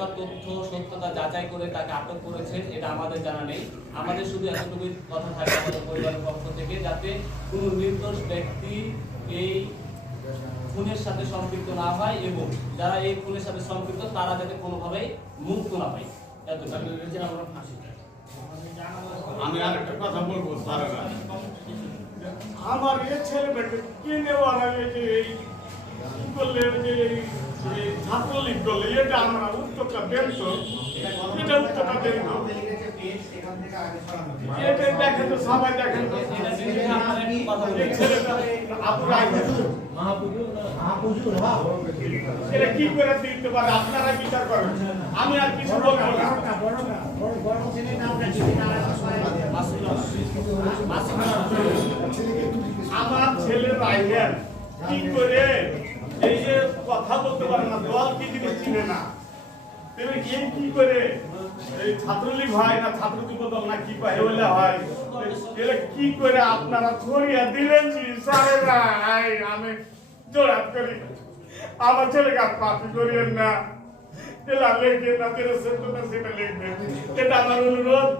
কতটা তথ্য সত্যতা যাচাই করে তাকে আটক করেছেন এটা আমাদের জানা নেই। আমাদের শুধু এতটুকু কথা থাকে আমাদের পরিবারের পক্ষ থেকে, যাতে কোনো নির্দোষ ব্যক্তি এই খুনের সাথে সম্পৃক্ত না হয় এবং যারা এই খুনের সাথে সম্পৃক্ত তারা যাতে কোনোভাবেই মুক্ত না পায়। আমি আরেকটা কথা বলবো স্যার, আমার এই ছেলেটাকে কিনে বলা যে এই কি করলে যে এই ছাত্রলীগ করলে এটা আমরা উত্তরটা দেন তো, এটা উত্তরটা দেন তো, এটা দেখেন তো সবাই দেখেন তো এই ছেলেটা আবু রাইফেল এটা কি করে দিতে পারে আপনারা বিচার করেন, আমি আর কিছু বলবো না। আমার ছেলে রাইফেল কি করে এই যে কথা বলতে পারে না, দল কি জিনিস চিনে না, তুমি কি করে এই ছাত্রলীগ হয় না ছাত্র যুব দল না কি পায় বলে হয়, এলে কি করে আপনারা ধরিয়া দিলেন সারে ভাই, আমি জোড়াত করি আমার ছেলেকে আর পাপি করিয়েন না, এটা লেখেন না, যেটা সত্যতা সেটা লিখবেন, এটা আমার অনুরোধ।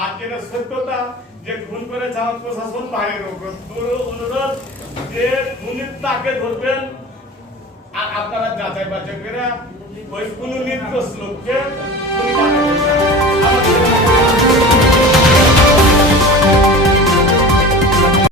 আর যেটা সত্যতা যে খুন করে যাওয়ার প্রশাসন বাইরের অনুরোধ যে খুনির তাকে ধরবেন, আর আপনারা যাচাই বাছাই করে ওই কোনো নির্দোষ লোককে